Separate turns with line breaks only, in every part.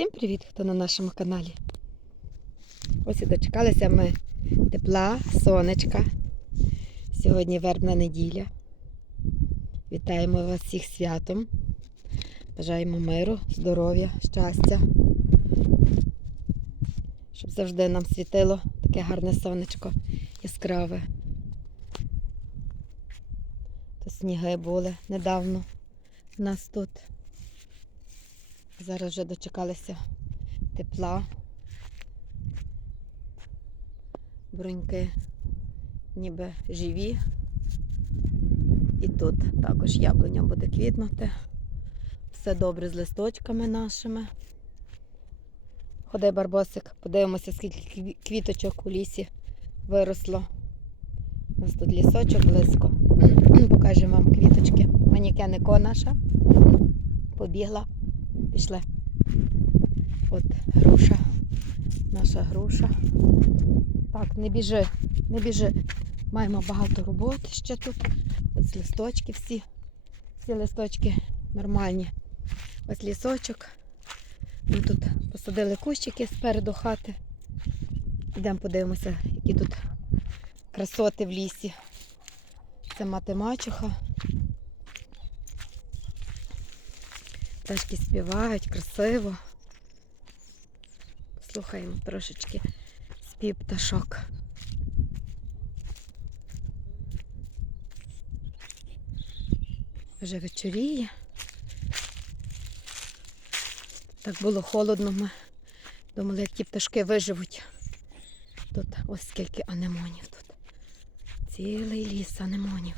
Всім привіт, хто на нашому каналі. Ось і дочекалися ми тепла, сонечка. Сьогодні вербна неділя. Вітаємо вас всіх святом. Бажаємо миру, здоров'я, щастя. Щоб завжди нам світило таке гарне сонечко яскраве. То сніги були недавно у нас тут. Зараз вже дочекалися тепла. Бруньки ніби живі. І тут також яблуня буде квітнути. Все добре з листочками нашими. Ходи, барбосик, подивимося, скільки квіточок у лісі виросло. У нас тут лісочок близько. Покажемо вам квіточки. Манікенико наша побігла. Пішли. От груша. Наша груша. Так, не біжи, не біжи. Маємо багато роботи ще тут. Ось листочки всі. Всі листочки нормальні. Ось лісочок. Ми тут посадили кущики спереду хати. Йдемо подивимося, які тут красоти в лісі. Це мати мачуха. Пташки співають красиво. Слухаємо трошечки спів пташок. Вже вечоріє. Так було холодно, ми думали, як ті пташки виживуть. Тут ось скільки анемонів тут. Цілий ліс анемонів.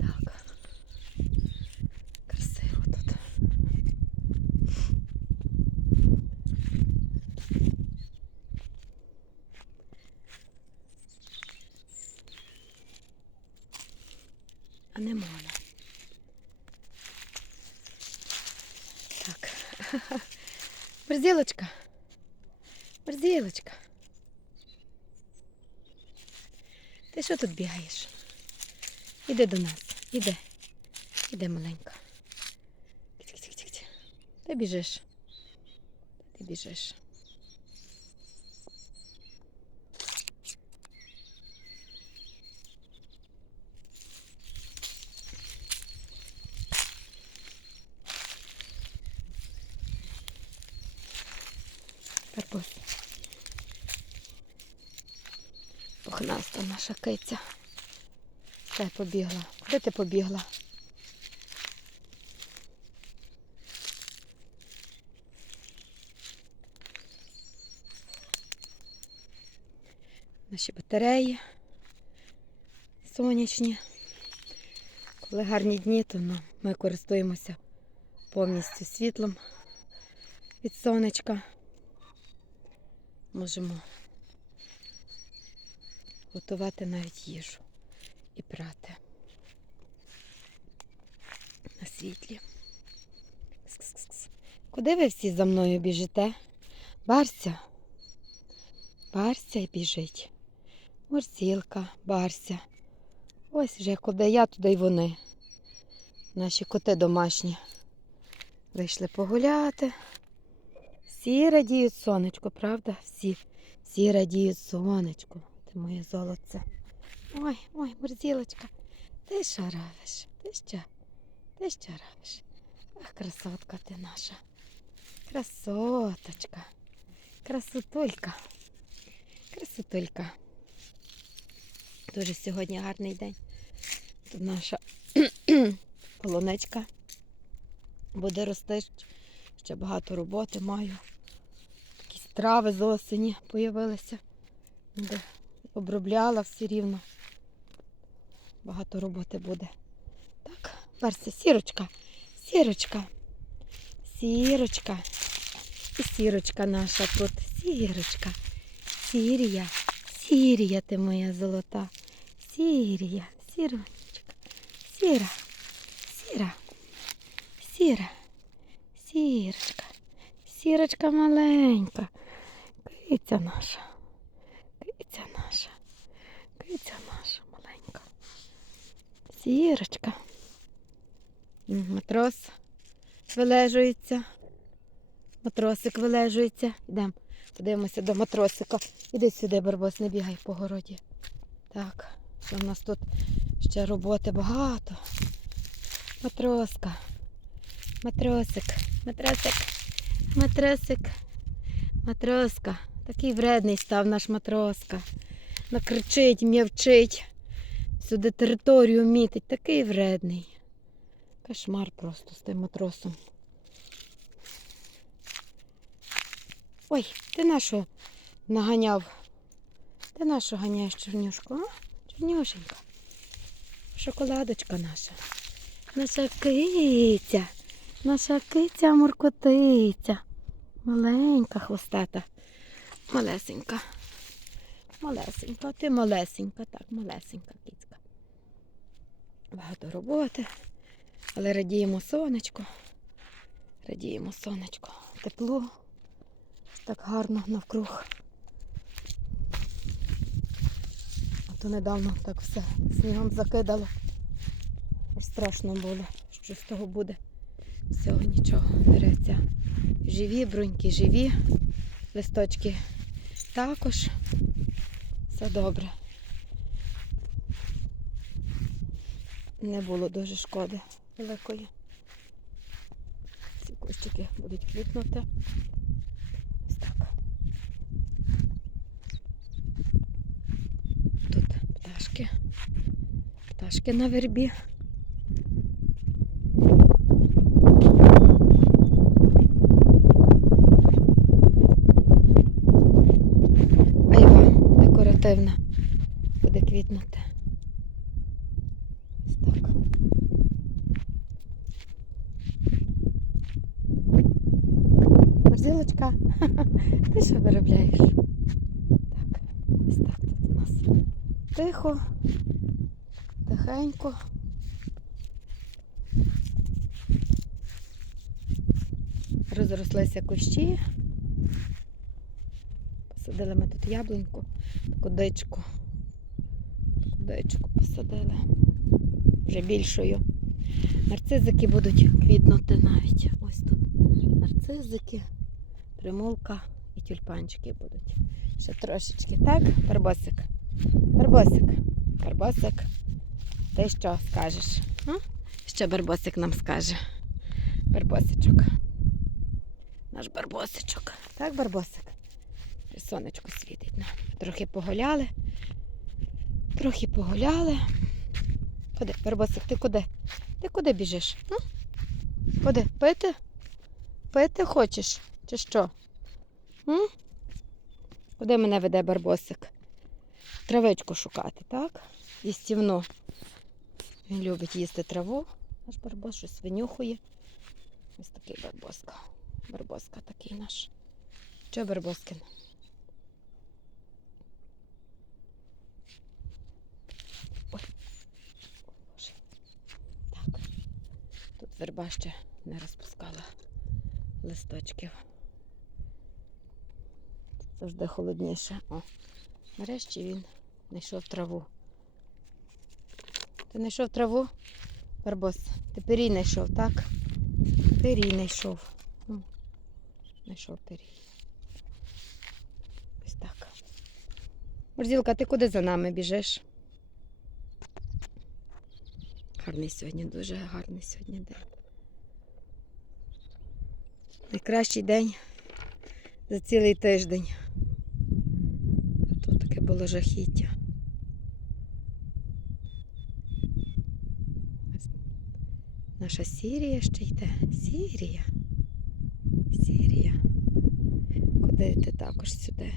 Так. Красиво тут. А не можна. Так. Берзілочка. Берзілочка. Ти що тут бігаєш? Іди до нас. Іди. Іди маленька. Ти біжиш. Ти біжиш. Наша киця. Де побігла? Куди ти побігла? Наші батареї сонячні. Коли гарні дні, то ми користуємося повністю світлом від сонечка. Можемо готувати навіть їжу і прати на світлі. Кс-кс-кс. Куди ви всі за мною біжите? Барся. Барся і біжить. Морсілка, барся. Ось вже куди я, туди й вони. Наші коти домашні. Вийшли погуляти. Всі радіють сонечко, правда? Всі. Всі радіють сонечку. Моє золоце. Ой, ой, борзілочка. Ти що робиш? Ти що? Ти що робиш? Ах, красотка ти наша. Красоточка. Красотулька. Красотулька. Дуже сьогодні гарний день. Тут наша полуничка буде рости. Ще багато роботи маю. Якісь трави з осені появилися. Обробляла все рівно. Багато роботи буде. Так, Барся, сірочка, сірочка, сірочка. І сірочка наша тут. Сірочка. Сірія. Сірія ти моя золота. Сірія. Сіронечка. Сіра. Сіра. Сіра. Сірочка. Сірочка маленька. Киця наша. Киця наша. Маленька. Сірочка. Матрос вилежується. Матросик вилежується. Йдемо, подивимося до матросика. Іди сюди, Барбос, не бігай по городі. Так, що в нас тут ще роботи багато. Матроска. Матросик. Матросик. Матросик. Матроска. Такий вредний став наш матроска. Накричить, м'явчить. Сюди територію мітить. Такий вредний. Кошмар просто з тим матросом. Ой, ти на що наганяв? Ти на що ганяєш чорнюшку, а? Чорнюшенька. Шоколадочка наша. Наша киця. Наша киця моркотиця. Маленька хвостата. Малесенька. Малесенька. Ти малесенька, так, малесенька кицька. Багато роботи. Але радіємо сонечко. Радіємо сонечко. Тепло. Так гарно навкруг. А то недавно так все снігом закидало. Страшно було, що з того буде. Всього нічого. Деревця живі, бруньки живі, листочки також. Все добре. Не було дуже шкоди великої. Ці кустики будуть квітнути. Ось так. Тут пташки. Пташки на вербі. Айва декоративна. Буде квітнути. Ось так. Мерзілочка, ти що виробляєш? Так, ось так тут у нас. Тихо, тихенько. Розрослися кущі. Посадили ми тут яблуньку, таку дичку. Таку дичку посадили. Вже більшою. Нарцизики будуть квітнути навіть. Ось тут нарцизики, примулка і тюльпанчики будуть. Ще трошечки. Так, Барбосик? Барбосик. Барбосик. Ти що скажеш? А? Що Барбосик нам скаже? Барбосичок. Наш барбосичок. Так, барбосик? Сонечко світить. нам. Трохи погуляли. Трохи погуляли. Куди? Барбосик, ти куди? Ти куди біжиш? Ну? Куди? Пити? Пити хочеш? Чи що? М? Куди мене веде барбосик? Травичку шукати, так? Їстівну. Він любить їсти траву. Наш барбос щось винюхує. Ось такий барбоска. Барбоска такий наш. Що барбоскин? Ой. Тут верба ще не розпускала листочків. Завжди холодніше. О, нарешті він знайшов траву. Ти знайшов траву? Барбос, ти пирій знайшов, так? Пирій знайшов. Знайшов пирій. Ось так. Борзілка, ти куди за нами біжиш? Гарний сьогодні, дуже гарний сьогодні день. Найкращий день за цілий тиждень. Було жахіття. Наша Сірія ще йде. Сірія. Сірія. Куди ти також сюди?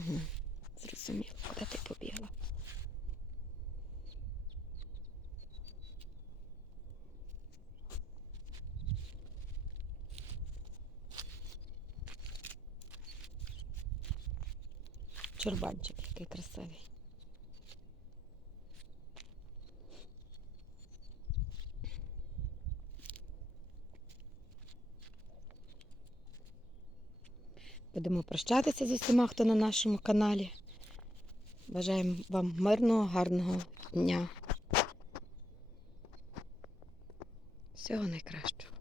Угу. Зрозуміло, куди ти побігла. Чорбанчик який красивий. Будемо прощатися з усіма, хто на нашому каналі. Бажаємо вам мирного, гарного дня. Всього найкращого.